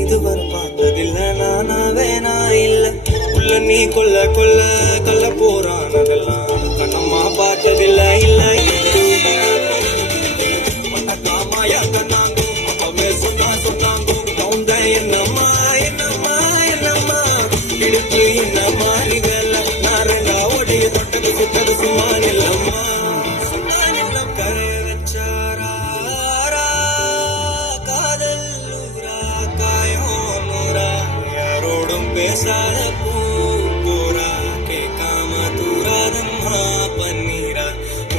இதுவரை பார்த்ததில்ல நானாவே நான் இல்ல உள்ள நீ கொல்ல கொல்ல கல்ல போறான் அதெல்லாம் கண்ணம்மா பார்த்ததில்ல இல்ல காமாயா கண்ணாங்கோ அப்பவே சொன்னாங்கோ கவுந்த என்னம்மா என்னம்மா என்னம்மா இடுப்பு என்னம்மா இதெல்ல நான் ரெண்டா ஓடிய தொட்டது சுத்தது சும்மா இல்லம்மா பேசாத பூரா கேட்காம தூராதம்மா பன்னீரா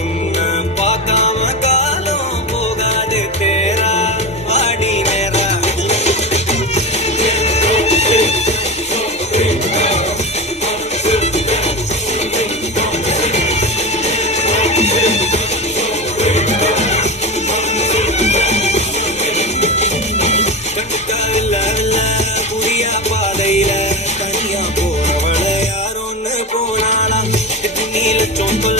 உன்னை பார்க்காம காலம் போகாது தேரா வாடி நேரா புரியா பாதையில தனியா போறவள யாரோன்னு போனாளா நீல சொம்பல